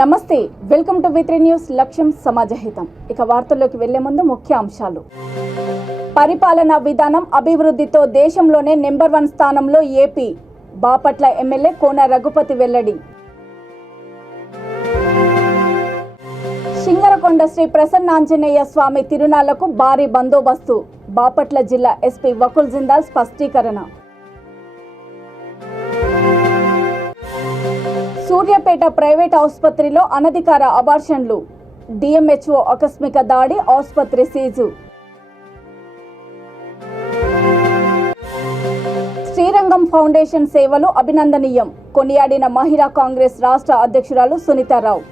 నమస్తే, welcome to వి3 news. లక్ష్యం సమాజహితం. ఇక వార్తల్లోకి వెళ్లే ముందు ముఖ్య అంశాలు. పరిపాలనా విధానం అభివృద్ధితో దేశంలోనే నెంబర్ 1 స్థానంలో ఏపీ. బాపట్ల ఎమ్మెల్యే కోన రఘుపతి వెల్లడి. సింగరకొండ శ్రీ ప్రసన్నాంజనేయ స్వామి తిరునాళ్లకు భారీ బందోబస్తు. బాపట్ల జిల్లా ఎస్పీ వకుల్ జిందాల్ స్పష్టీకరణ. సూర్యాపేట ప్రైవేట్ ఆసుపత్రిలో అనధికార అబార్షన్లు. డిఎంహెచ్ఓ ఆకస్మిక దాడి, ఆసుపత్రి సీజు. శ్రీరంగం ఫౌండేషన్ సేవలు అభినందనీయం. కొనియాడిన మహిళా కాంగ్రెస్ రాష్ట్ర అధ్యక్షురాలు సునీతారావు.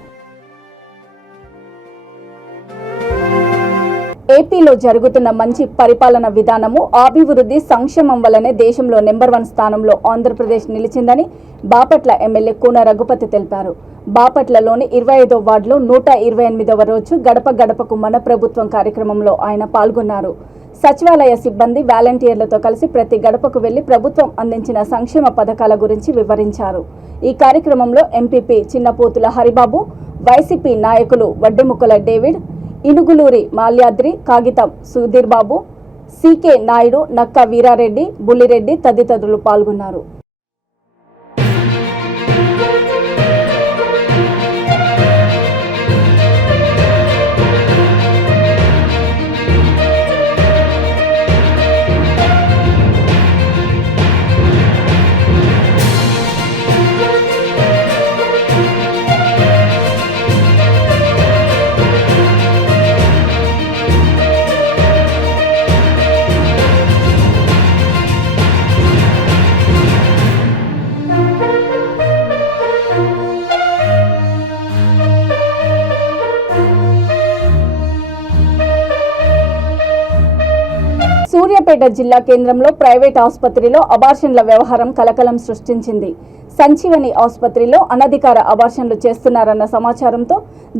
ఏపీలో జరుగుతున్న మంచి పరిపాలన విధానము, అభివృద్ధి, సంక్షేమం వల్లనే దేశంలో నెంబర్ 1 స్థానంలో ఆంధ్రప్రదేశ్ నిలిచిందని బాపట్ల ఎమ్మెల్యే కోన రఘుపతి తెలిపారు. బాపట్లలోని 25వ వార్డులో 128వ రోజు గడప గడపకు మన ప్రభుత్వం కార్యక్రమంలో ఆయన పాల్గొన్నారు. సచివాలయ సిబ్బంది, వాలంటీర్లతో కలిసి ప్రతి గడపకు వెళ్లి ప్రభుత్వం అందించిన సంక్షేమ పథకాల గురించి వివరించారు. ఈ కార్యక్రమంలో ఎంపీపీ చిన్నపోతుల హరిబాబు, వైసీపీ నాయకులు వడ్డెముక్కల డేవిడ్, ఇనుగులూరి మాల్యాద్రి, కాగితం సుధీర్ బాబు, సికే నాయుడు, నక్క వీరారెడ్డి, బుల్లిరెడ్డి తదితరులు పాల్గొన్నారు. సూర్యాపేట జిల్లా కేంద్రంలో ప్రైవేట్ ఆసుపత్రిలో అబార్షన్ల వ్యవహారం కలకలం సృష్టించింది. సంజీవని ఆసుపత్రిలో అనధికార అబార్షన్లు చేస్తున్నారన్న సమాచారంతో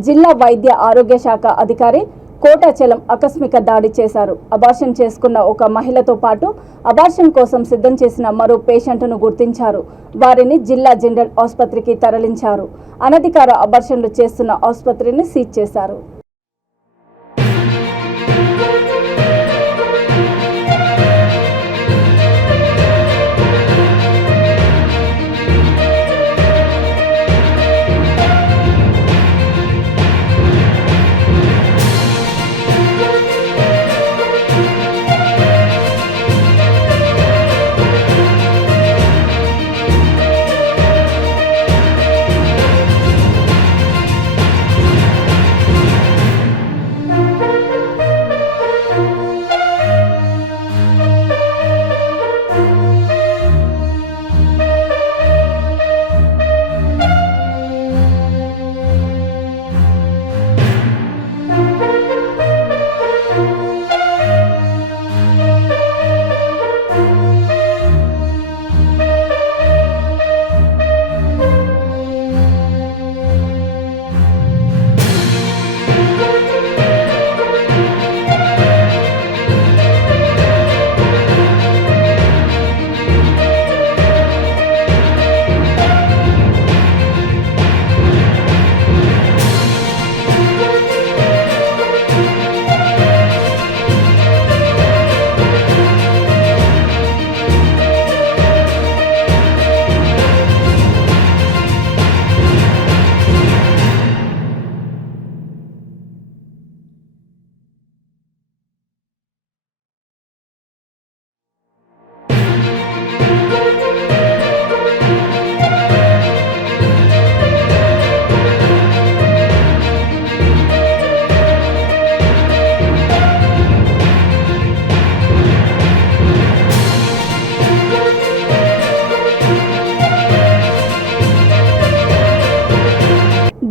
జిల్లా వైద్య ఆరోగ్య శాఖ అధికారి కోటాచలం ఆకస్మిక దాడి చేశారు. అబార్షన్ చేసుకున్న ఒక మహిళతో పాటు అబార్షన్ కోసం సిద్ధం చేసిన మరో పేషెంట్ను గుర్తించారు. వారిని జిల్లా జనరల్ ఆసుపత్రికి తరలించారు. అనధికార అబార్షన్లు చేస్తున్న ఆసుపత్రిని సీజ్ చేశారు.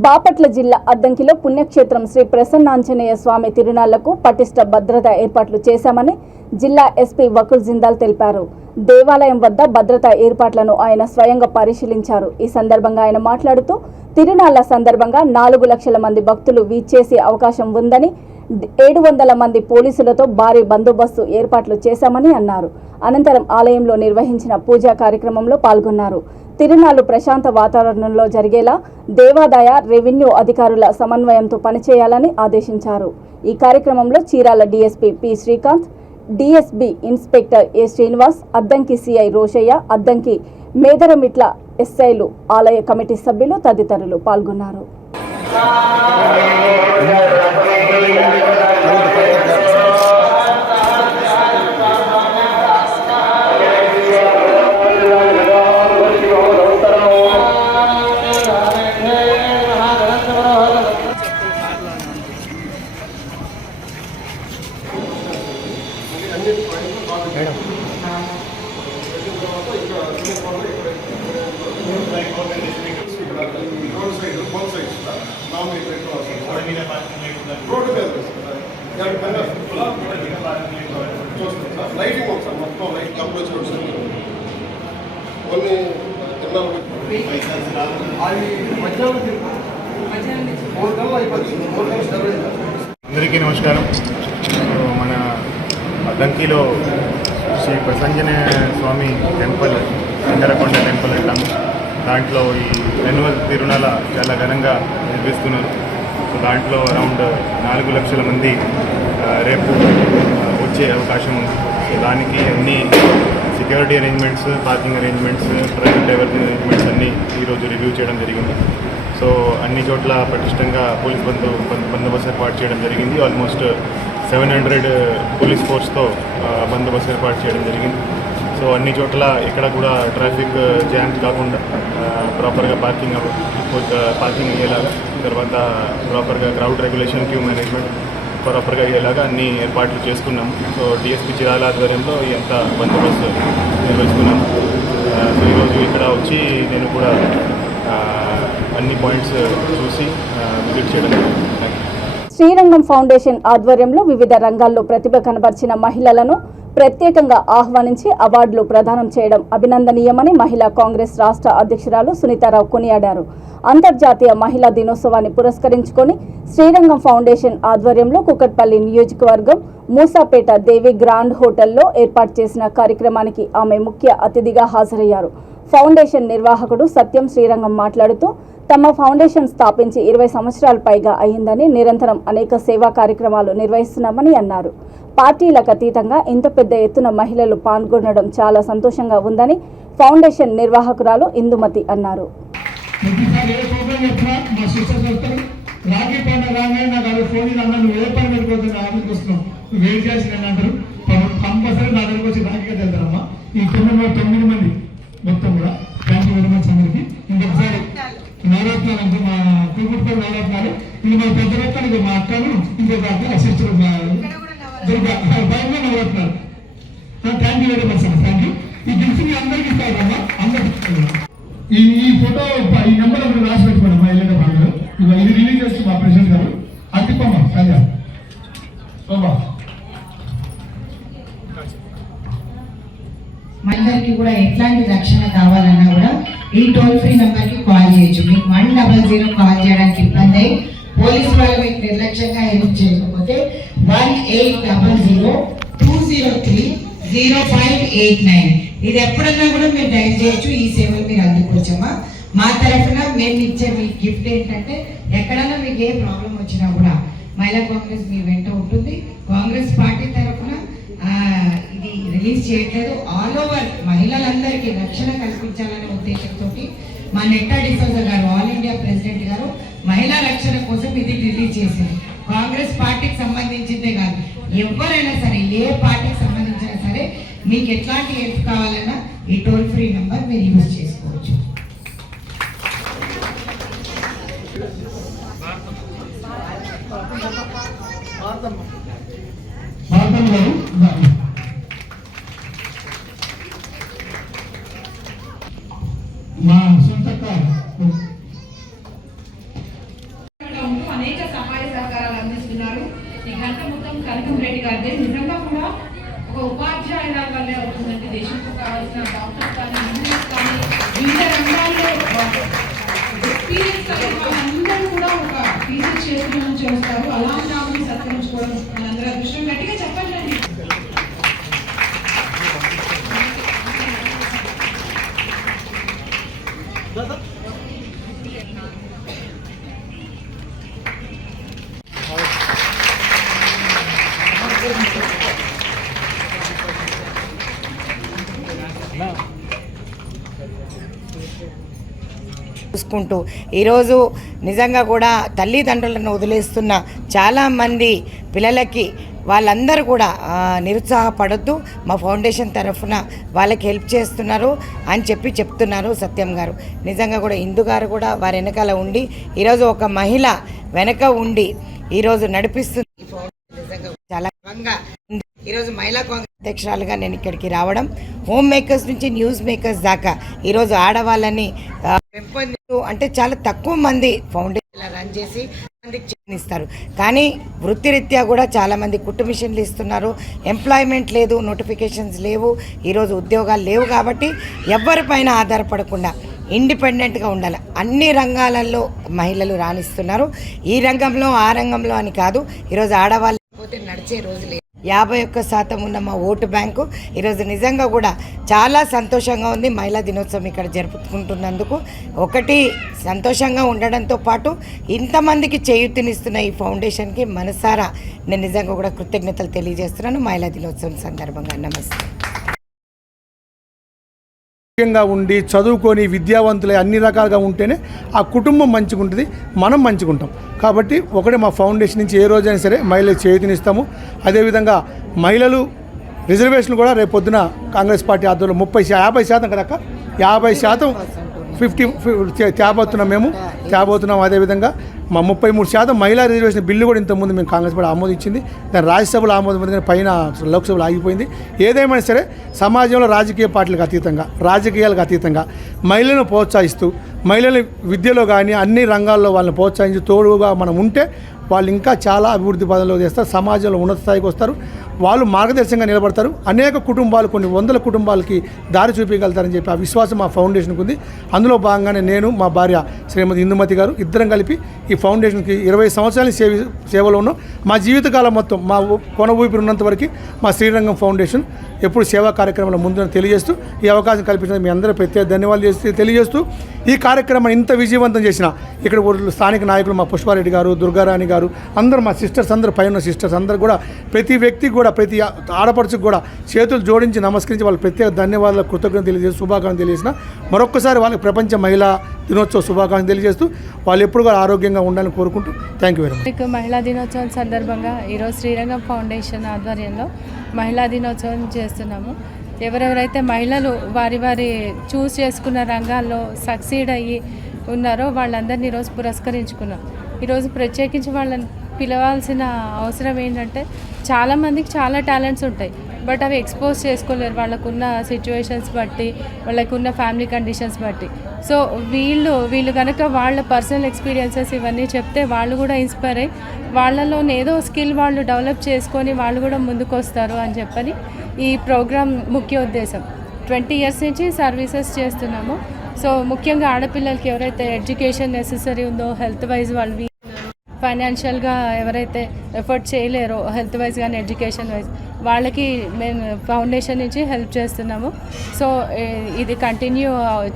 బాపట్ల జిల్లా అద్దంకిలో పుణ్యక్షేత్రం శ్రీ ప్రసన్నాంజనేయ స్వామి తిరునాళ్లకు పటిష్ట భద్రతా ఏర్పాట్లు చేశామని జిల్లా ఎస్పీ వకుల్ జిందాల్ తెలిపారు. దేవాలయం వద్ద భద్రతా ఏర్పాట్లను ఆయన స్వయంగా పరిశీలించారు. ఈ సందర్భంగా ఆయన మాట్లాడుతూ తిరునాళ్ల సందర్భంగా 4 లక్షల మంది భక్తులు వీచేసే అవకాశం ఉందని, 700 మంది పోలీసులతో భారీ బందోబస్తు ఏర్పాట్లు చేశామని అన్నారు. అనంతరం ఆలయంలో నిర్వహించిన పూజా కార్యక్రమంలో పాల్గొన్నారు. తిరునాళ్లు ప్రశాంత వాతావరణంలో జరిగేలా దేవాదాయ రెవెన్యూ అధికారుల సమన్వయంతో పనిచేయాలని ఆదేశించారు. ఈ కార్యక్రమంలో Chirala DSP P Srikanth, DSB inspector A Srinivas, Addanki CI Roshaiah, Addanki Medarametla ఎస్ఐలు, ఆలయ కమిటీ సభ్యులు తదితరులు పాల్గొన్నారు. లైటింగ్ ఒకసారి మొత్తం లైట్ అప్రోచ్ అందరికీ నమస్కారం. మన అద్దంకిలో శ్రీ ప్రసంజనేయ స్వామి టెంపుల్, ఇందరకొండ టెంపుల్ వెళ్తాము. దాంట్లో ఈ రెన్యువల్ తిరునాళ చాలా ఘనంగా నిర్వహిస్తున్నారు. సో దాంట్లో అరౌండ్ 4 లక్షల మంది రేపు వచ్చే అవకాశం ఉంది. సో దానికి అన్ని security arrangements, parking arrangements, private diverting arrangements అన్నీ ఈరోజు రివ్యూ చేయడం జరిగింది. సో అన్ని చోట్ల పటిష్టంగా పోలీస్ బందోబస్తు ఏర్పాటు చేయడం జరిగింది. ఆల్మోస్ట్ 700 పోలీస్ ఫోర్స్తో బందోబస్తు ఏర్పాటు చేయడం జరిగింది. సో అన్ని చోట్ల ఎక్కడ కూడా ట్రాఫిక్ జామ్ కాకుండా ప్రాపర్గా పార్కింగ్ అయ్యేలాగా, తర్వాత ప్రాపర్గా క్రౌడ్ రెగ్యులేషన్, క్యూ మేనేజ్మెంట్ ప్రాపర్గా అయ్యేలాగా అన్ని ఏర్పాట్లు చేసుకున్నాము. సో డిఎస్పీ చీరాల ఆధ్వర్యంలో ఎంత బందోబస్తు నిర్వహిస్తున్నాము. సో ఈరోజు ఇక్కడ వచ్చి నేను కూడా అన్ని పాయింట్స్ చూసి విజిట్ చేయడం జరిగింది. శ్రీరంగం ఫౌండేషన్ ఆధ్వర్యంలో వివిధ రంగాల్లో ప్రతిభ కనబర్చిన మహిళలను ప్రత్యేకంగా ఆహ్వానించి అవార్డులు ప్రదానం చేయడం అభినందనీయమని మహిళా కాంగ్రెస్ రాష్ట్ర అధ్యక్షురాలు సునీతారావు కొనియాడారు. అంతర్జాతీయ మహిళా దినోత్సవాన్ని పురస్కరించుకొని శ్రీరంగం ఫౌండేషన్ ఆధ్వర్యంలో కుకట్పల్లి నియోజకవర్గం మూసాపేట దేవి గ్రాండ్ హోటల్లో ఏర్పాటు చేసిన కార్యక్రమానికి ఆమె ముఖ్య అతిథిగా హాజరయ్యారు. ఫౌండేషన్ నిర్వాహకుడు సత్యం శ్రీరంగం మాట్లాడుతూ తమ ఫౌండేషన్ స్థాపించి 20 సంవత్సరాల పైగా అయిందని, నిరంతరం అనేక సేవా కార్యక్రమాలు నిర్వహిస్తున్నామని అన్నారు. పార్టీలకు అతీతంగా ఇంత పెద్ద ఎత్తున మహిళలు పాల్గొనడం చాలా సంతోషంగా ఉందని ఫౌండేషన్ నిర్వాహకురాలు ఇందుమతి అన్నారు. మొత్తం కూడా థ్యాంక్ యూ వెరీ మచ్ అందరికి. ఇంకొకసారి నవరత్నాలు అంటే మా కూకుట్పల్లి నవరత్నాలు, ఇది మా పెద్ద రత్నాలు, మా అక్కలు, ఇంకొక అక్క సిస్టర్ దుర్గా భయంగా నవరత్నాలు. థ్యాంక్ యూ వెరీ మచ్ అండి, థ్యాంక్ యూ. ఈ గిఫ్ట్ మీ అందరికి ఇస్తారమ్మా, అందరికి. ఈ ఫోటో ఈ నెంబర్ ఒకటి రాసి పెట్టుకోండి మా ఇల్లు పండుగ. ఇది రిలీజ్ చేస్తుంది మా ప్రెసిడెంట్ గారు. అతిపమ్మా సంధ్య శోభా. మనందరికీ కూడా ఎట్లాంటి రక్షణ కావాలన్నా కూడా ఈ టోల్ ఫ్రీ నెంబర్ కి కాల్ చేయొచ్చు. మీకు 100 కాల్ చేయడానికి ఇబ్బంది అయ్యి పోలీసు వాళ్ళు మీకు నిర్లక్ష్యంగా హెల్ప్ చేయకపోతే 1800-203-0589 ఇది ఎప్పుడన్నా కూడా మీరు డైల్ చేయొచ్చు. ఈ సేవలు మీరు అందుకోవచ్చమ్మా. మా తరఫున మేము ఇచ్చే మీ గిఫ్ట్ ఏంటంటే ఎక్కడన్నా మీకు ఏ ప్రాబ్లం వచ్చినా కూడా మహిళా కాంగ్రెస్ మీ వెంట ఉంటుంది. కాంగ్రెస్ పార్టీ తరఫున ఇది రిలీజ్ చేయట్లేదు. ఆల్ ఓవర్ మహిళలందరికీ రక్షణ కల్పించాలనే ఉద్దేశంతో మా నెట్టా డిసోజా గారు, ఆల్ ఇండియా ప్రెసిడెంట్ గారు, మహిళా రక్షణ కోసం ఇది రిలీజ్ చేసింది. కాంగ్రెస్ పార్టీకి సంబంధించిందే కాదు, ఎవరైనా సరే, ఏ పార్టీకి సంబంధించినా సరే, మీకు ఎట్లాంటి హెల్ప్ కావాలన్నా ఈ టోల్ ఫ్రీ నెంబర్ మీరు యూజ్ చేసుకోవచ్చు. మా సొంత అనేక సహాయ సహకారాలు అందిస్తున్నారు. ఈ గంట మొత్తం కనకం రెడ్డి గారి నిజంగా కూడా ఒక ఉపాధ్యాయురాల వల్లే అవుతుందండి. దేశంకు కావాల్సిన డాక్టర్స్ కానీ, ఇంజనీర్స్ కానీ, వివిధ రంగాల్లో ఎక్స్పీరియన్స్ కలిగిన వాళ్ళందరూ కూడా ఒక టీచర్ చేతుల నుంచి వస్తారు. అలాంటి ఆమెను సత్కరించుకోవడం మనందరూ అదృష్టం. గట్టిగా చెప్పండి. చేసుకుంటూ ఈరోజు నిజంగా కూడా తల్లిదండ్రులను వదిలేస్తున్న చాలామంది పిల్లలకి వాళ్ళందరూ కూడా నిరుత్సాహపడద్దు, మా ఫౌండేషన్ తరఫున వాళ్ళకి హెల్ప్ చేస్తున్నారు అని చెప్తున్నారు సత్యం గారు. నిజంగా కూడా ఇందు గారు కూడా వారి వెనకాల ఉండి ఈరోజు ఒక మహిళ వెనక ఉండి ఈరోజు నడిపిస్తుంది. నిజంగా చాలా గర్వంగా ఈరోజు మహిళా కాంగ్రెస్ అధ్యక్షురాలుగా నేను ఇక్కడికి రావడం, హోమ్ మేకర్స్ నుంచి న్యూస్ మేకర్స్ దాకా ఈరోజు ఆడవాళ్ళని పెంపొందిస్తూ, అంటే చాలా తక్కువ మంది ఫౌండేషన్ రన్ చేసి మందికి ఇస్తారు, కానీ వృత్తిరీత్యా కూడా చాలామంది కుట్టు మిషన్లు ఇస్తున్నారు. ఎంప్లాయ్మెంట్ లేదు, నోటిఫికేషన్స్ లేవు, ఈరోజు ఉద్యోగాలు లేవు. కాబట్టి ఎవరిపైన ఆధారపడకుండా ఇండిపెండెంట్గా ఉండాలి. అన్ని రంగాలలో మహిళలు రాణిస్తున్నారు. ఈ రంగంలో ఆ రంగంలో అని కాదు, ఈరోజు ఆడవాళ్ళు పోతే నడిచే రోజు లేదు. 51% ఉన్న మా ఓటు బ్యాంకు ఈరోజు నిజంగా కూడా చాలా సంతోషంగా ఉంది. మహిళా దినోత్సవం ఇక్కడ జరుపుకుంటున్నందుకు ఒకటి సంతోషంగా ఉండడంతో పాటు ఇంతమందికి చేయూతనిస్తున్న ఈ ఫౌండేషన్కి మనసారా నేను నిజంగా కూడా కృతజ్ఞతలు తెలియజేస్తున్నాను మహిళా దినోత్సవం సందర్భంగా. నమస్తే. ముఖ్యంగా ఉండి చదువుకొని విద్యావంతులై అన్ని రకాలుగా ఉంటేనే ఆ కుటుంబం మంచిగా ఉంటుంది, మనం మంచిగా ఉంటాం. కాబట్టి ఒకటే మా ఫౌండేషన్ నుంచి ఏ రోజైనా సరే మహిళలకు చేయూతనిస్తాము. అదేవిధంగా మహిళలు రిజర్వేషన్లు కూడా రేపు పొద్దున కాంగ్రెస్ పార్టీ ఆధ్వర్యంలో 50% కదా 50% 50 తేబోతున్నాం. అదేవిధంగా మా 33% మహిళా రిజర్వేషన్ బిల్లు కూడా ఇంతకుముందు మేము కాంగ్రెస్ పార్టీ ఆమోదించింది. దాని రాజ్యసభలో ఆమోదం కానీ పైన లోక్సభలో ఆగిపోయింది. ఏదేమైనా సరే సమాజంలో రాజకీయ పార్టీలకు అతీతంగా, రాజకీయాలకు అతీతంగా మహిళలను ప్రోత్సహిస్తూ, మహిళలు విద్యలో కానీ అన్ని రంగాల్లో వాళ్ళని ప్రోత్సహించి తోడుగా మనం ఉంటే వాళ్ళు ఇంకా చాలా అభివృద్ధి పదంలో చేస్తారు, సమాజంలో ఉన్నత స్థాయికి వస్తారు, వాళ్ళు మార్గదర్శకంగా నిలబడతారు. అనేక కుటుంబాలు, కొన్ని వందల కుటుంబాలకి దారి చూపించగలుగుతారని చెప్పి ఆ విశ్వాసం మా ఫౌండేషన్కి ఉంది. అందులో భాగంగానే నేను, మా భార్య శ్రీమతి ఇందుమతి గారు ఇద్దరం కలిపి ఈ ఫౌండేషన్కి 20 సంవత్సరాల సేవలో ఉన్నాం. మా జీవితకాలం మొత్తం, మా కొన ఊపిరి ఉన్నంత వరకు మా శ్రీరంగం ఫౌండేషన్ ఎప్పుడు సేవా కార్యక్రమంలో ముందున తెలియజేస్తూ ఈ అవకాశం కల్పించిన మీ అందరూ ప్రత్యేక ధన్యవాదాలు తెలియజేస్తూ ఈ కార్యక్రమాన్ని ఇంత విజయవంతం చేసిన ఇక్కడ స్థానిక నాయకులు మా పుష్పారెడ్డి గారు, దుర్గారాణి గారు, అందరూ మా సిస్టర్స్, అందరూ పైన సిస్టర్స్ అందరూ కూడా ప్రతి వ్యక్తికి కూడా, ప్రతి ఆడపడుచుకు కూడా చేతులు జోడించి నమస్కరించి వాళ్ళకి ప్రత్యేక ధన్యవాదాలు, కృతజ్ఞతలు తెలియజేసి శుభాకాంక్షలు తెలియజేసిన మరొక్కసారి వాళ్ళకి ప్రపంచ మహిళా దినోత్సవ శుభాకాంక్షలు తెలియజేస్తూ వాళ్ళు ఎప్పుడు కూడా ఆరోగ్యంగా ఉండాలని కోరుకుంటూ థ్యాంక్ యూ వెరీ మచ్. మహిళా దినోత్సవం సందర్భంగా ఈరోజు శ్రీరంగం ఫౌండేషన్ ఆధ్వర్యంలో మహిళా దినోత్సవం చేస్తున్నాము. ఎవరెవరైతే మహిళలు వారి చూస్ చేసుకున్న రంగాల్లో సక్సీడ్ అయ్యి ఉన్నారో వాళ్ళందరినీ ఈరోజు పురస్కరించుకున్నాం. ఈరోజు ప్రత్యేకించి వాళ్ళని పిలవాల్సిన అవసరం ఏంటంటే చాలామందికి చాలా టాలెంట్స్ ఉంటాయి, బట్ అవి ఎక్స్పోజ్ చేసుకోలేరు వాళ్ళకున్న సిచ్యువేషన్స్ బట్టి, వాళ్ళకున్న ఫ్యామిలీ కండిషన్స్ బట్టి. సో వీళ్ళు కనుక వాళ్ళ పర్సనల్ ఎక్స్పీరియన్సెస్ ఇవన్నీ చెప్తే వాళ్ళు కూడా ఇన్స్పైర్ అయ్యి వాళ్ళలో ఏదో స్కిల్ వాళ్ళు డెవలప్ చేసుకొని వాళ్ళు కూడా ముందుకు వస్తారు అని చెప్పని ఈ ప్రోగ్రామ్ ముఖ్య ఉద్దేశం. 20 years నుంచి సర్వీసెస్ చేస్తున్నాము. సో ముఖ్యంగా ఆడపిల్లలకి ఎవరైతే ఎడ్యుకేషన్ నెసెసరీ ఉందో, హెల్త్ వైజ్ వాళ్ళు ఫైనాన్షియల్గా ఎవరైతే ఎఫర్ట్ చేయలేరో హెల్త్ వైజ్ కానీ ఎడ్యుకేషన్ వైజ్, వాళ్ళకి మేము ఫౌండేషన్ నుంచి హెల్ప్ చేస్తున్నాము. సో ఇది కంటిన్యూ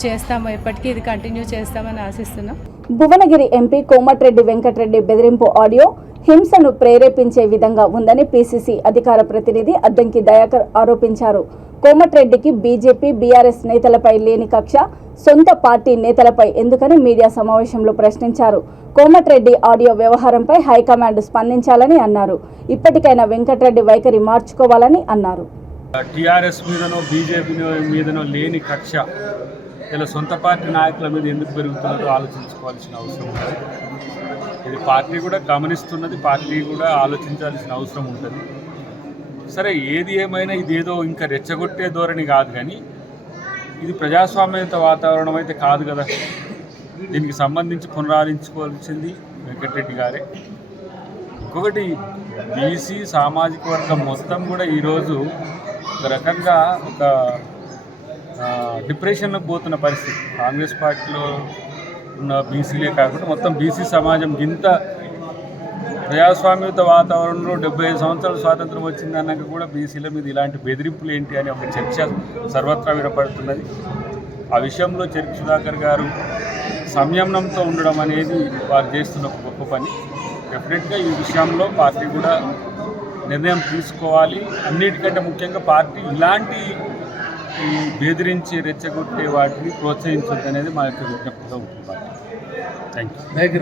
చేస్తాము, ఎప్పటికీ ఇది కంటిన్యూ చేస్తామని ఆశిస్తున్నాం. భువనగిరి ఎంపీ కోమటిరెడ్డి వెంకటరెడ్డి బెదిరింపు ఆడియో హింసను ప్రేరేపించే విధంగా ఉందని పీసీసీ అధికార ప్రతినిధి అద్దంకి దయాకర్ ఆరోపించారు. కోమటిరెడ్డికి బీజేపీ, బీఆర్ఎస్ నేతలపై లేని కక్ష సొంత పార్టీ నేతలపై ఎందుకని మీడియా సమావేశంలో ప్రశ్నించారు. కోమటిరెడ్డి ఆడియో వ్యవహారంపై హైకమాండ్ స్పందించాలని అన్నారు. ఇప్పటికైనా వెంకటరెడ్డి వైఖరి మార్చుకోవాలని అన్నారు. టీఆర్ఎస్ మీదనో బీజేపీ మీదనో లేని కక్ష ఇలా సొంత పార్టీ నాయకుల మీద ఎందుకు పెరుగుతున్నారో ఆలోచించుకోవాల్సిన అవసరం ఉంటుంది. ఇది పార్టీ కూడా గమనిస్తున్నది, పార్టీ కూడా ఆలోచించాల్సిన అవసరం ఉంటుంది. సరే, ఏది ఏమైనా ఇదేదో ఇంకా రెచ్చగొట్టే ధోరణి కాదు, కానీ ఇది ప్రజాస్వామ్యత వాతావరణం అయితే కాదు కదా. దీనికి సంబంధించి పునరాలించుకోవాల్సింది వెంకటరెడ్డి గారే. ఇంకొకటి, బీసీ సామాజిక వర్గం మొత్తం కూడా ఈరోజు ఒక రకంగా ఒక డిప్రెషన్లోకి పోతున్న పరిస్థితి. కాంగ్రెస్ పార్టీలో ఉన్న బీసీలే కాకుండా మొత్తం బీసీ సమాజం ఇంత ప్రజాస్వామ్యత వాతావరణంలో 75 సంవత్సరాల స్వాతంత్రం వచ్చిందన్నాక కూడా బీసీల మీద ఇలాంటి బెదిరింపులు ఏంటి అని ఒక చర్చ సర్వత్రా వినపడుతున్నది. ఆ విషయంలో చెరుకు సుధాకర్ గారు సంయమనంతో ఉండడం అనేది వారు చేస్తున్న ఒక గొప్ప పని. డెఫినెట్గా ఈ విషయంలో పార్టీ కూడా నిర్ణయం తీసుకోవాలి. అన్నిటికంటే ముఖ్యంగా పార్టీ ఇలాంటి బెదిరించి రెచ్చగొట్టే వాటిని ప్రోత్సహించొద్దు అనేది మా యొక్క విజ్ఞప్తిగా ఉంటుంది. Thank you.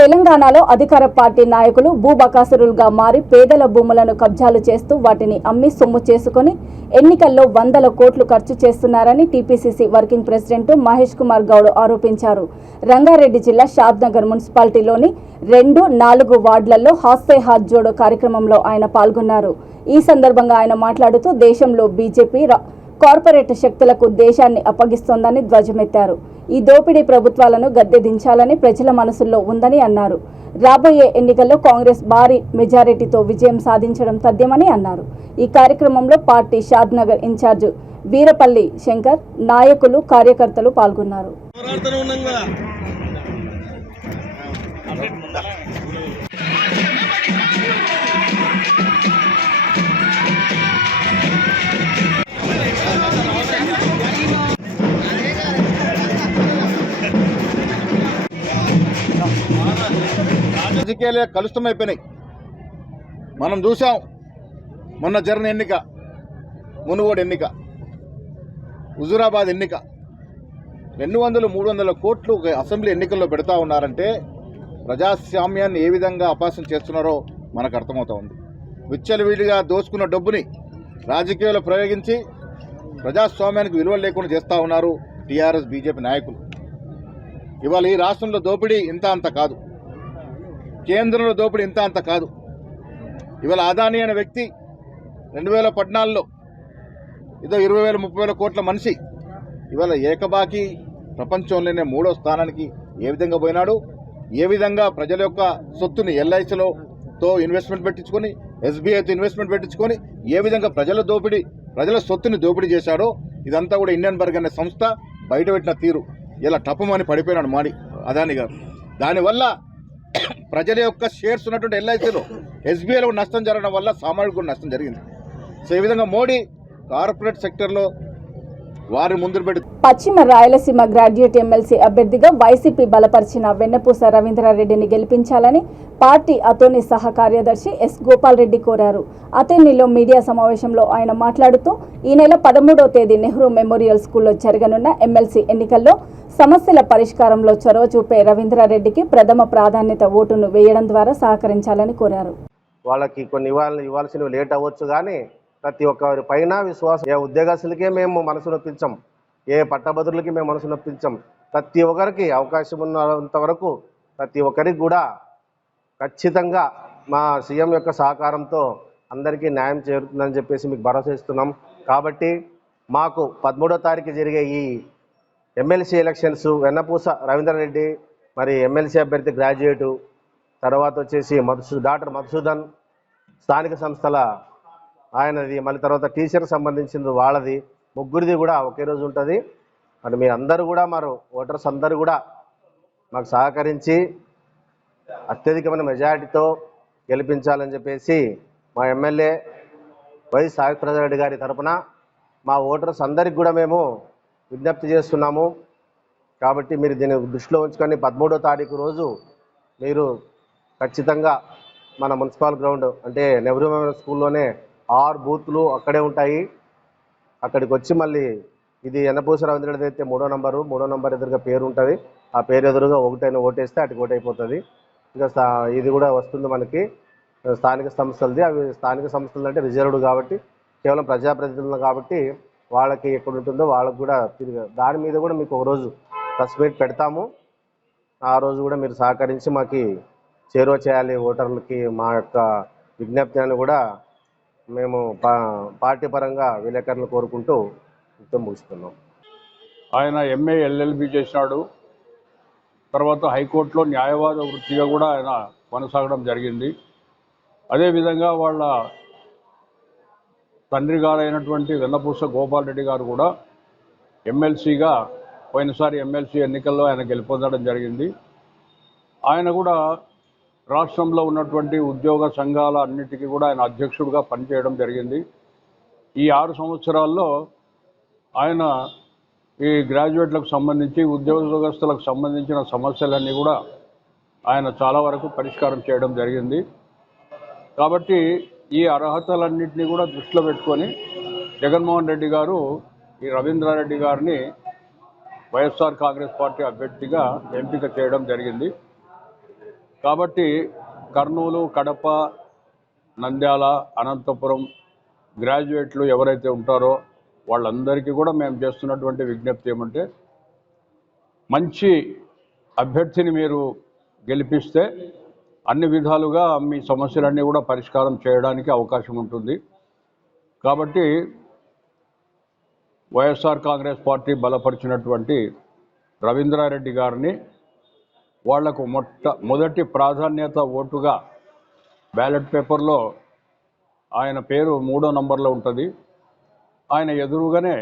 తెలంగాణలో అధికార పార్టీ నాయకులు భూబకాసురులుగా మారి పేదల భూములను కబ్జాలు చేస్తూ వాటిని అమ్మి సొమ్ము చేసుకుని ఎన్నికల్లో వందల కోట్లు ఖర్చు చేస్తున్నారని TPCC working president Mahesh Kumar Goud ఆరోపించారు. రంగారెడ్డి జిల్లా షాద్నగర్ మున్సిపాలిటీలోని 2, 4 వార్డులలో హాస్సే హాత్ జోడో కార్యక్రమంలో ఆయన పాల్గొన్నారు. ఈ సందర్భంగా ఆయన మాట్లాడుతూ దేశంలో బీజేపీ కార్పొరేట్ శక్తులకు దేశాన్ని అప్పగిస్తోందని ధ్వజమెత్తారు. ఈ దోపిడీ ప్రభుత్వాలను గద్దె దించాలని ప్రజల మనసుల్లో ఉందని అన్నారు. రాబోయే ఎన్నికల్లో కాంగ్రెస్ భారీ మెజారిటీతో విజయం సాధించడం తథ్యమని అన్నారు. ఈ కార్యక్రమంలో పార్టీ షాద్నగర్ ఇన్ఛార్జ్ వీరపల్లి శంకర్, నాయకులు, కార్యకర్తలు పాల్గొన్నారు. రాజకీయాలే కలుషితమైపోయినాయి. మనం చూసాం మొన్న జరిగిన ఎన్నిక, మునుగోడు ఎన్నిక, హుజూరాబాద్ ఎన్నిక, 200-300 కోట్లు అసెంబ్లీ ఎన్నికల్లో పెడతా ఉన్నారంటే ప్రజాస్వామ్యాన్ని ఏ విధంగా అపాసం చేస్తున్నారో మనకు అర్థమవుతా ఉంది. విచ్చలవిడిగా దోచుకున్న డబ్బుని రాజకీయాల్లో ప్రయోగించి ప్రజాస్వామ్యానికి విలువలు లేకుండా చేస్తూ ఉన్నారు టీఆర్ఎస్ బీజేపీ నాయకులు. ఇవాళ ఈ రాష్ట్రంలో దోపిడీ ఇంత అంత కాదు, కేంద్రంలో దోపిడీ ఇంత అంత కాదు. ఇవాళ అదానీ అనే వ్యక్తి 2014లో ఏదో 20,000-30,000 కోట్ల మనిషి ఇవాళ ఏకబాకి ప్రపంచంలోనే 3వ స్థానానికి ఏ విధంగా పోయినాడు, ఏ విధంగా ప్రజల యొక్క సొత్తుని ఎల్ఐసితో ఇన్వెస్ట్మెంట్ పెట్టించుకొని, ఎస్బీఐతో ఇన్వెస్ట్మెంట్ పెట్టించుకొని ఏ విధంగా ప్రజల సొత్తుని దోపిడీ చేశాడో ఇదంతా కూడా ఇండియన్ బర్గ్ అనే సంస్థ బయటపెట్టిన తీరు. ఇలా టప్పమని పడిపోయినాడు అదానీ గారు. దానివల్ల ప్రజల యొక్క షేర్స్ ఉన్నటువంటి ఎల్ఐసిలో, ఎస్బీఐలో నష్టం జరగడం వల్ల సామాజిక నష్టం జరిగింది. సో ఈ విధంగా మోడీ కార్పొరేట్ సెక్టర్లో వారి ముందు పెట్టి పశ్చిమ రాయలసీమ గ్రాడ్యుయేట్ ఎమ్మెల్సీ అభ్యర్థిగా వైసీపీ బలపరిచిన వెన్నపూస రవీంద్రారెడ్డిని గెలిపించాలని పార్టీ అతోని సహ కార్యదర్శి ఎస్ గోపాల్ రెడ్డి కోరారు. అతోనిలో మీడియా సమావేశంలో ఆయన మాట్లాడుతూ ఈ నెల 13వ తేదీ నెహ్రూ మెమోరియల్ స్కూల్లో జరగనున్న ఎమ్మెల్సీ ఎన్నికల్లో సమస్యల పరిష్కారంలో చొరవ చూపే రవీంద్రారెడ్డికి ప్రథమ ప్రాధాన్యత ఓటును వేయడం ద్వారా సహకరించాలని కోరారు. వాళ్ళకి కొన్ని ఇవ్వాల్సినవి లేట్ అవ్వచ్చు, కానీ ప్రతి ఒక్కరి పైన విశ్వాసం. ఏ ఉద్యోగస్తులకే మేము మనసు నొప్పించాం, ఏ పట్టభద్రులకి మేము మనసు నొప్పించాం. ప్రతి ఒక్కరికి అవకాశం ఉన్నంత వరకు ప్రతి ఒక్కరికి కూడా ఖచ్చితంగా మా సీఎం యొక్క సహకారంతో అందరికీ న్యాయం చేరుతుందని చెప్పేసి మీకు భరోసా ఇస్తున్నాం. కాబట్టి మాకు 13వ తారీఖు జరిగే ఈ ఎమ్మెల్సీ ఎలక్షన్స్ వెన్నపూస రవీంద్రారెడ్డి మరి ఎమ్మెల్సీ అభ్యర్థి గ్రాడ్యుయేటు, తర్వాత వచ్చేసి డాక్టర్ మధుసూదన్ స్థానిక సంస్థల ఆయనది, మళ్ళీ తర్వాత టీచర్కి సంబంధించింది వాళ్ళది, ముగ్గురిది కూడా ఒకే రోజు ఉంటుంది. మరి మీ అందరూ కూడా ఓటర్స్ అందరూ కూడా మాకు సహకరించి అత్యధికమైన మెజారిటీతో గెలిపించాలని చెప్పేసి మా ఎమ్మెల్యే వై సావిత్రరాజు రెడ్డి గారి తరపున మా ఓటర్స్ అందరికి కూడా మేము విజ్ఞప్తి చేస్తున్నాము. కాబట్టి మీరు దీన్ని దృష్టిలో ఉంచుకొని 13వ తారీఖు రోజు మీరు ఖచ్చితంగా మన మున్సిపల్ గ్రౌండ్ అంటే నెహ్రూ మెమోరియల్ స్కూల్లోనే 6 బూత్లు అక్కడే ఉంటాయి. అక్కడికి వచ్చి మళ్ళీ ఇది వెన్నపూస రవీంద్రుడిది అయితే 3వ నంబర్ ఎదురుగా పేరు ఉంటుంది. ఆ పేరు ఎదురుగా ఒకటైనా ఓటేస్తే అటు ఓటైపోతుంది. ఇంకా ఇది కూడా వస్తుంది మనకి స్థానిక సంస్థలది. అవి స్థానిక సంస్థలు అంటే రిజర్వ్డ్ కాబట్టి కేవలం ప్రజాప్రతినిధులు కాబట్టి వాళ్ళకి ఎక్కడ ఉంటుందో వాళ్ళకు కూడా తిరిగి దాని మీద కూడా మీకు ఒకరోజు ప్రెస్ మీట్ పెడతాము. ఆ రోజు కూడా మీరు సహకరించి మాకు చేరువ చేయాలి ఓటర్లకి మా యొక్క విజ్ఞప్తిని కూడా మేము పార్టీ పరంగా విలేకరులు కోరుకుంటూ ముగిస్తున్నాం. ఆయన ఎంఏ ఎల్ఎల్బి చేసినాడు. తర్వాత హైకోర్టులో న్యాయవాద వృత్తిగా కూడా ఆయన కొనసాగడం జరిగింది. అదేవిధంగా వాళ్ళ తండ్రి గారు అయినటువంటి వెన్నపూస గోపాల్ రెడ్డి గారు కూడా ఎమ్మెల్సీగా పోయినసారి ఎమ్మెల్సీ ఎన్నికల్లో ఆయన గెలుపొందడం జరిగింది. ఆయన కూడా రాష్ట్రంలో ఉన్నటువంటి ఉద్యోగ సంఘాల అన్నిటికీ కూడా ఆయన అధ్యక్షుడిగా పనిచేయడం జరిగింది. ఈ 6 సంవత్సరాల్లో ఆయన ఈ గ్రాడ్యుయేట్లకు సంబంధించి ఉద్యోగస్తులకు సంబంధించిన సమస్యలన్నీ కూడా ఆయన చాలా వరకు పరిష్కారం చేయడం జరిగింది. కాబట్టి ఈ అర్హతలన్నింటినీ కూడా దృష్టిలో పెట్టుకొని జగన్మోహన్ రెడ్డి గారు ఈ రవీంద్రారెడ్డి గారిని వైఎస్ఆర్ కాంగ్రెస్ పార్టీ అభ్యర్థిగా ఎంపిక చేయడం జరిగింది. కాబట్టి కర్నూలు, కడప, నంద్యాల, అనంతపురం గ్రాడ్యుయేట్లు ఎవరైతే ఉంటారో వాళ్ళందరికీ కూడా మేము చేస్తున్నటువంటి విజ్ఞప్తి ఏమంటే, మంచి అభ్యర్థిని మీరు గెలిపిస్తే అన్ని విధాలుగా మీ సమస్యలన్నీ కూడా పరిష్కారం చేయడానికి అవకాశం ఉంటుంది. కాబట్టి వైఎస్ఆర్ కాంగ్రెస్ పార్టీ బలపరిచినటువంటి రవీంద్రారెడ్డి గారిని వాళ్లకు మొదటి ప్రాధాన్యత ఓటుగా బ్యాలెట్ పేపర్లో ఆయన పేరు 3వ నంబర్లో ఉంటుంది. ఆయన ఎదురుగానే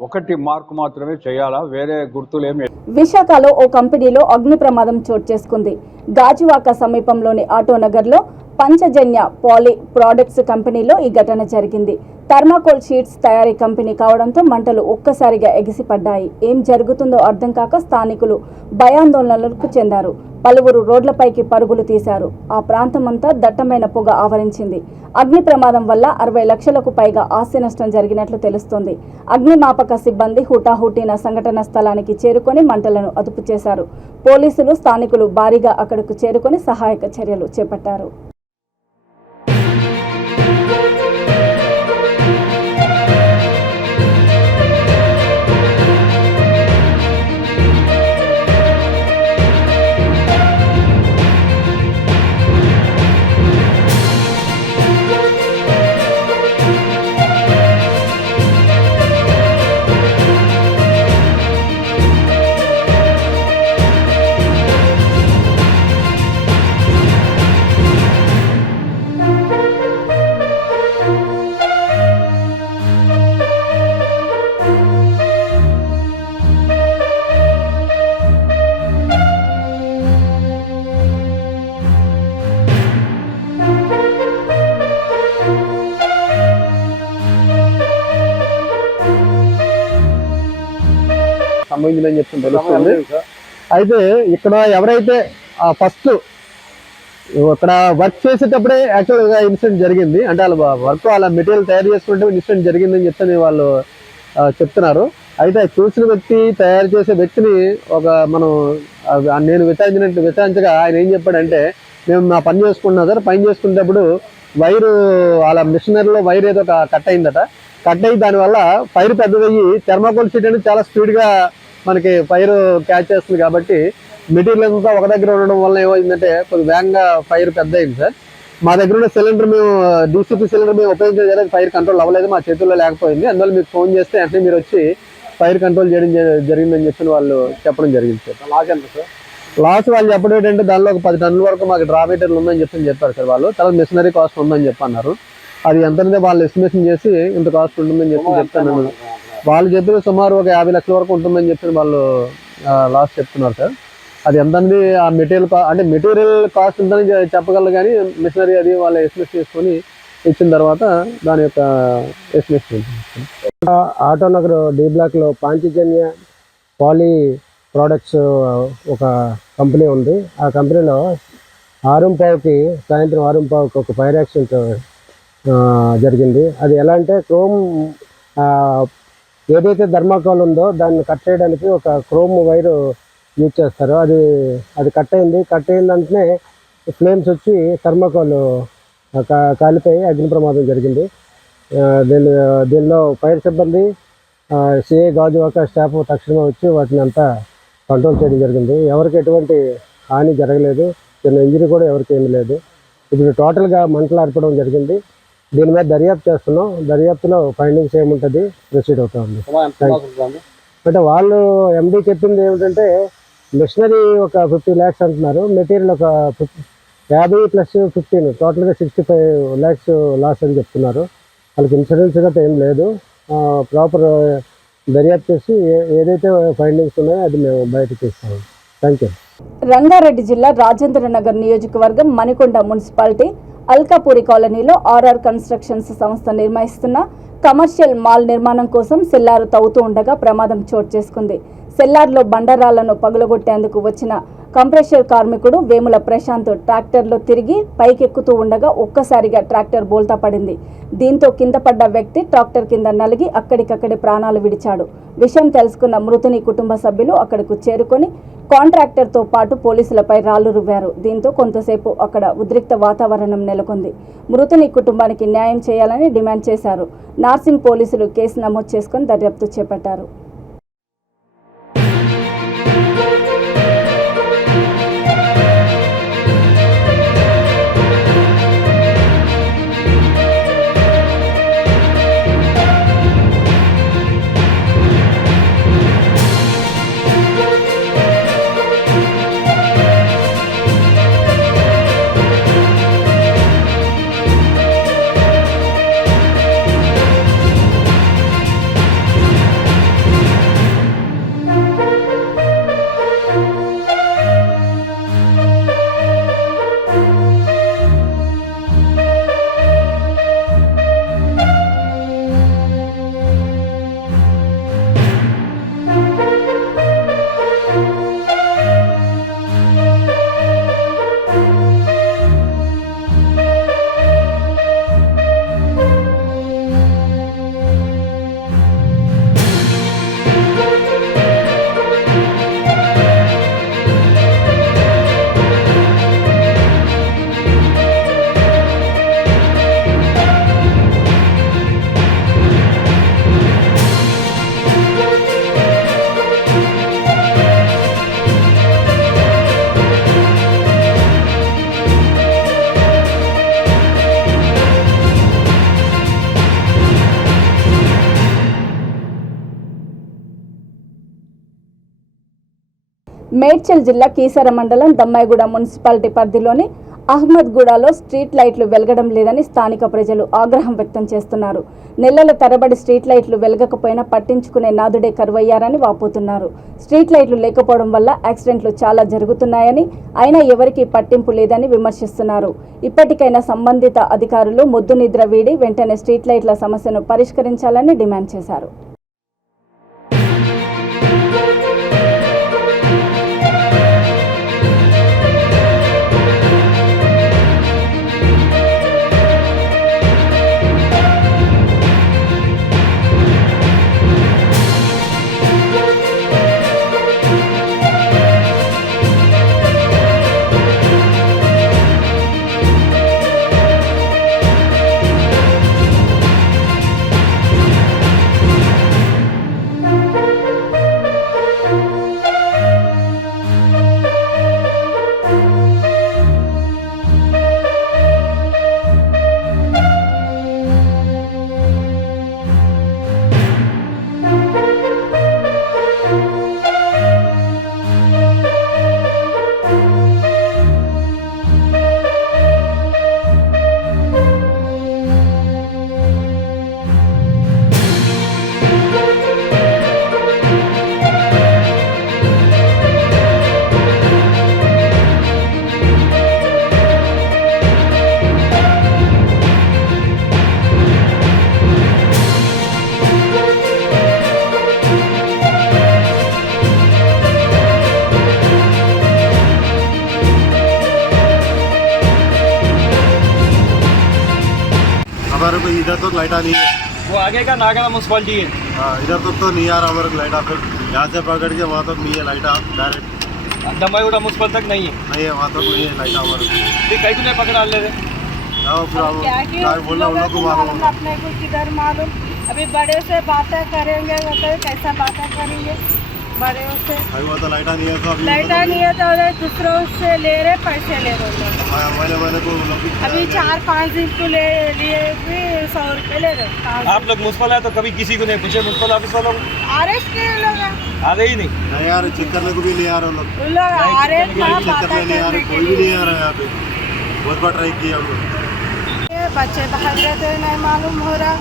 1 మార్కు మాత్రమే చేయాలా, వేరే గుర్తులేమి. విశాఖలో ఓ కంపెనీలో అగ్ని ప్రమాదం చోటు చేసుకుంది. గాజువాక సమీపంలోని ఆటోనగర్లో పంచజన్య పాలీ ప్రొడక్ట్స్ కంపెనీలో ఈ ఘటన జరిగింది. థర్మాకోల్ షీట్స్ తయారీ కంపెనీ కావడంతో మంటలు ఒక్కసారిగా ఎగిసిపడ్డాయి. ఏం జరుగుతుందో అర్థం కాక స్థానికులు భయాందోళనలకు చెందారు. పలువురు రోడ్లపైకి పరుగులు తీశారు. ఆ ప్రాంతమంతా దట్టమైన పొగ ఆవరించింది. అగ్ని ప్రమాదం వల్ల 60 లక్షలకు పైగా ఆస్తి నష్టం జరిగినట్లు తెలుస్తోంది. అగ్నిమాపక సిబ్బంది హుటాహుటిన సంఘటన స్థలానికి చేరుకొని మంటలను అదుపు చేశారు. పోలీసులు, స్థానికులు భారీగా అక్కడకు చేరుకొని సహాయక చర్యలు చేపట్టారు. సంబంధించిందని చెప్పి తెలుస్తుంది. అయితే ఇక్కడ ఎవరైతే ఫస్ట్ ఇక్కడ వర్క్ చేసేటప్పుడే యాక్చువల్గా ఇన్సిడెంట్ జరిగింది. అంటే వాళ్ళ మెటీరియల్ తయారు చేసుకుంటే ఇన్సిడెంట్ జరిగిందని చెప్పి వాళ్ళు చెప్తున్నారు. అయితే చూసిన వ్యక్తి, తయారు చేసే వ్యక్తిని నేను విచారించగా ఆయన ఏం చెప్పాడంటే, మేము నా పని చేసుకుంటున్నాం సార్, పని చేసుకునేటప్పుడు వైరు వాళ్ళ మిషనరీలో వైర్ ఏదో కట్ అయిందట. కట్ అయ్యి దానివల్ల ఫైర్ పెద్దదయ్యి థర్మాకోల్ షీట్ అనేది చాలా స్పీడ్గా మనకి ఫైర్ క్యాచ్ చేస్తుంది. కాబట్టి మెటీరియల్ అంతా ఒక దగ్గర ఉండడం వల్ల ఏమైందంటే కొంచెం వేగంగా ఫైర్ పెద్ద అయింది సార్. మా దగ్గర ఉన్న సిలిండర్ మేము డీసీపీ సిలిండర్ మేము ఉపయోగించడానికి ఫైర్ కంట్రోల్ అవ్వలేదు, మా చేతుల్లో లేకపోయింది. అందువల్ల మీకు ఫోన్ చేస్తే వెంటనే మీరు వచ్చి ఫైర్ కంట్రోల్ చేయడం జరిగిందని చెప్పి వాళ్ళు చెప్పడం జరిగింది సార్. లాస్ ఎంత సార్? లాస్ వాళ్ళు చెప్పడం ఏంటంటే దానిలో ఒక 10 టన్నుల వరకు మాకు డ్రా మెటీరియల్ ఉందని చెప్పారు సార్ వాళ్ళు. తర్వాత మిషనరీ కాస్ట్ ఉందని చెప్పన్నారు. అది ఎంతంటే వాళ్ళు ఎస్టిమేషన్ చేసి ఇంత కాస్ట్ ఉంటుందని చెప్తాను. వాళ్ళు చెప్పిన సుమారు ఒక 50 లక్షల వరకు ఉంటుందని చెప్పి వాళ్ళు లాస్ట్ చెప్తున్నారు సార్. అది ఎంతంది ఆ మెటీరియల్ అంటే మెటీరియల్ కాస్ట్ ఉందని చెప్పగలరు, కానీ మిషనరీ అది వాళ్ళు ఎస్టిమేట్ చేసుకొని ఇచ్చిన తర్వాత దాని యొక్క ఎస్టిమేషన్. ఆటోనగర్ డి బ్లాక్లో పాంచజన్య పాలీ ప్రొడక్ట్స్ ఒక కంపెనీ ఉంది. ఆ కంపెనీలో 6:15కి సాయంత్రం 6:15కి ఒక ఫైర్ యాక్సిడెంట్ జరిగింది. అది ఎలా అంటే క్రోమ్ ఏదైతే థర్మాకోల్ ఉందో దాన్ని కట్ చేయడానికి ఒక క్రోమ్ వైరు యూజ్ చేస్తారు. అది కట్ అయిన వెంటనే ఫ్లేమ్స్ వచ్చి థర్మాకోల్ కాలిపోయి అగ్ని ప్రమాదం జరిగింది. దీనిలో ఫైర్ సిబ్బంది, సిఐ గాజువాక స్టాఫ్ తక్షణమే వచ్చి వాటిని అంతా కంట్రోల్ చేయడం జరిగింది. ఎవరికి ఎటువంటి హాని జరగలేదు, చిన్న ఇంజరీ కూడా ఎవరికి ఏమీ లేదు. ఇప్పుడు టోటల్గా మంటలు ఆర్పడం జరిగింది. దీని మీద దర్యాప్తు చేస్తున్నాం. దర్యాప్తులో ఫైండింగ్స్ ఏముంటుంది ప్రొసీడ్ అవుతా ఉంది. అంటే వాళ్ళు ఎండీ చెప్పింది ఏమిటంటే మిషనరీ ఒక 50 lakhs అంటున్నారు, మెటీరియల్ ఒక 50 + 15 టోటల్గా 65 lakhs లాస్ అని చెప్తున్నారు. వాళ్ళకి ఇన్సూరెన్స్ గట్రా ఏం లేదు. ప్రాపర్ దర్యాప్తు చేసి ఏదైతే ఫైండింగ్స్ ఉన్నాయో అది మేము బయటకు తీస్తాము. Thank you. రంగారెడ్డి జిల్లా రాజేంద్రనగర్ నియోజకవర్గం మణికొండ మున్సిపాలిటీ అల్కాపూరి కాలనీలో ఆర్ఆర్ కన్స్ట్రక్షన్స్ సంస్థ నిర్మిస్తున్న కమర్షియల్ మాల్ నిర్మాణం కోసం సెల్లారు తవ్వుతూ ఉండగా ప్రమాదం చోటు చేసుకుంది. సెల్లార్లో బండరాళ్లను పగులగొట్టేందుకు వచ్చిన కంప్రెషర్ కార్మికుడు వేముల ప్రశాంత్ ట్రాక్టర్లో తిరిగి పైకెక్కుతూ ఉండగా ఒక్కసారిగా ట్రాక్టర్ బోల్తా పడింది. దీంతో కింద పడ్డ వ్యక్తి ట్రాక్టర్ కింద నలిగి అక్కడికక్కడే ప్రాణాలు విడిచాడు. విషయం తెలుసుకున్న మృతుని కుటుంబ సభ్యులు అక్కడకు చేరుకొని కాంట్రాక్టర్తో పాటు పోలీసులపై రాళ్లు రువ్వారు. దీంతో కొంతసేపు అక్కడ ఉద్రిక్త వాతావరణం నెలకొంది. మృతుని కుటుంబానికి న్యాయం చేయాలని డిమాండ్ చేశారు. నార్సింగ్ పోలీసులు కేసు నమోదు చేసుకుని దర్యాప్తు చేపట్టారు. మేడ్చల్ జిల్లా కీసర మండలం దమ్మాయిగూడ మున్సిపాలిటీ పరిధిలోని అహ్మద్గూడలో స్ట్రీట్ లైట్లు వెలగడం లేదని స్థానిక ప్రజలు ఆగ్రహం వ్యక్తం చేస్తున్నారు. నెలల తరబడి స్ట్రీట్ లైట్లు వెలగకపోయినా పట్టించుకునే నాదుడే కరువయ్యారని వాపోతున్నారు. స్ట్రీట్ లైట్లు లేకపోవడం వల్ల యాక్సిడెంట్లు చాలా జరుగుతున్నాయని, అయినా ఎవరికీ పట్టింపు లేదని విమర్శిస్తున్నారు. ఇప్పటికైనా సంబంధిత అధికారులు మొద్దు నిద్ర వీడి వెంటనే స్ట్రీట్ లైట్ల సమస్యను పరిష్కరించాలని డిమాండ్ చేశారు. हमारे को इधर तो लाइट आ नहीं है, वो आगे का नागरा म्यूनसिपालिटी है। इधर तो नहीं आ रहा हमारे को लाइट। फिर यहाँ से पकड़ के वहाँ तक नहीं है लाइट, डायरेक्ट दम्माईगुड़ा म्यूनसिपल तक नहीं है। नहीं है, वहाँ तक नहीं है लाइट हमारे को। कहीं तो नहीं पकड़ा ले रहे बोलना उन लोग को मालूम, अपने को किधर मालूम। अभी बड़े से बातें करेंगे तो कैसा बातें करेंगे बड़े से। अभी वो तो लाइट नहीं है, तो अभी लाइट नहीं है तो दूसरों से ले रहे पैसे ले रहे लोग। मैंने को अभी 4-5 दिन को ले लिए भी 100 रुपये ले रहे। आप लोग म्यूनसिपल है तो कभी किसी को नहीं पूछे म्यूनसिपल ऑफिस वालों को? आरएस के लोग आ रहे ही नहीं यार, चेक करने को भी नहीं आ रहे लोग। उन लोग आरएस चेक करने नहीं आ रहे, कोई भी नहीं आ रहा है यहाँ पे। बहुत बार ट्राई किया हम लोग। बच्चे बाहर रहते नहीं मालूम हो रहा।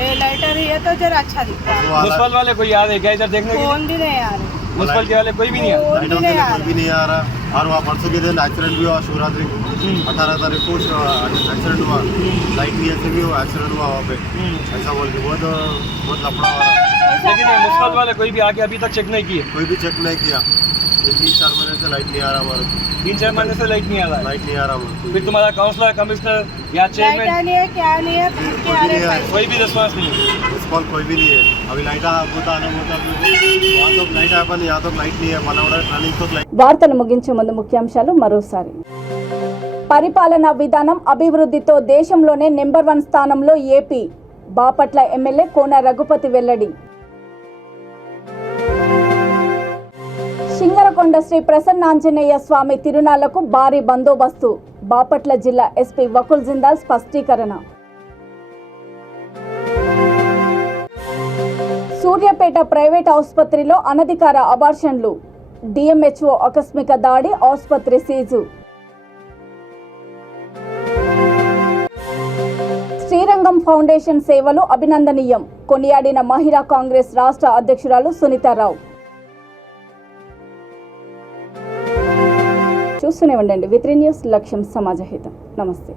ये लाइटर ही है तो जरा अच्छा दिखता है। म्यूनसिपल वाले कोई आ रहे क्या इधर देखने के? फोन भी नहीं आ रहे, म्यूनसिपल के वाले कोई भी नहीं आ रहे। कोई भी नहीं आ रहा। और वहाँ परसों के दिन एक्सीडेंट भी हुआ शिवरात्रि 18 तारीख को एक्सीडेंट हुआ लाइट नहीं से भी एक्सीडेंट हुआ वहाँ पे ऐसा बोल के बहुत लफड़ा हुआ। लेकिन मुस्कान वाले कोई भी आके अभी तक चेक नहीं किए? कोई भी चेक नहीं किया। 3-4 महीने से लाइट नहीं आ रहा हमारे 3-4 महीने से लाइट नहीं आ रहा है। लाइट नहीं आ रहा हमारे। फिर तुम्हारा काउंसलर कमिश्नर या चेयरमैन कोई भी रिस्पॉन्स नहीं है? रिस्पॉन्स कोई भी नहीं है। अभी लाइट होता वहाँ तो लाइट है पर यहाँ तो लाइट नहीं है मनवड़ा रनिंग तो लाइट। వార్తలు ముగించే ముందు ముఖ్యాంశాలు మరోసారి. పరిపాలనా విధానం అభివృద్ధితో దేశంలోనే నెంబర్ 1 స్థానంలో ఏపీ. బాపట్ల ఎమ్మెల్యే కోన రఘుపతి వెల్లడి. సింగరకొండ శ్రీ ప్రసన్నాంజనేయ స్వామి తిరునాళ్లకు భారీ బందోబస్తు. బాపట్ల జిల్లా ఎస్పీ వకుల్ జిందాల్ స్పష్టీకరణ. సూర్యాపేట ప్రైవేట్ ఆసుపత్రిలో అనధికార అబార్షన్లు. డిఎంహెచ్ఓ ఆకస్మిక దాడి, ఆసుపత్రి సీజు. శ్రీరంగం ఫౌండేషన్ సేవలు అభినందనీయం. కొనియాడిన మహిళా కాంగ్రెస్ రాష్ట్ర అధ్యక్షురాలు సునీతారావు. చూస్తూనే ఉండండి V3 న్యూస్, లక్ష్యం సమాజహితం. నమస్తే.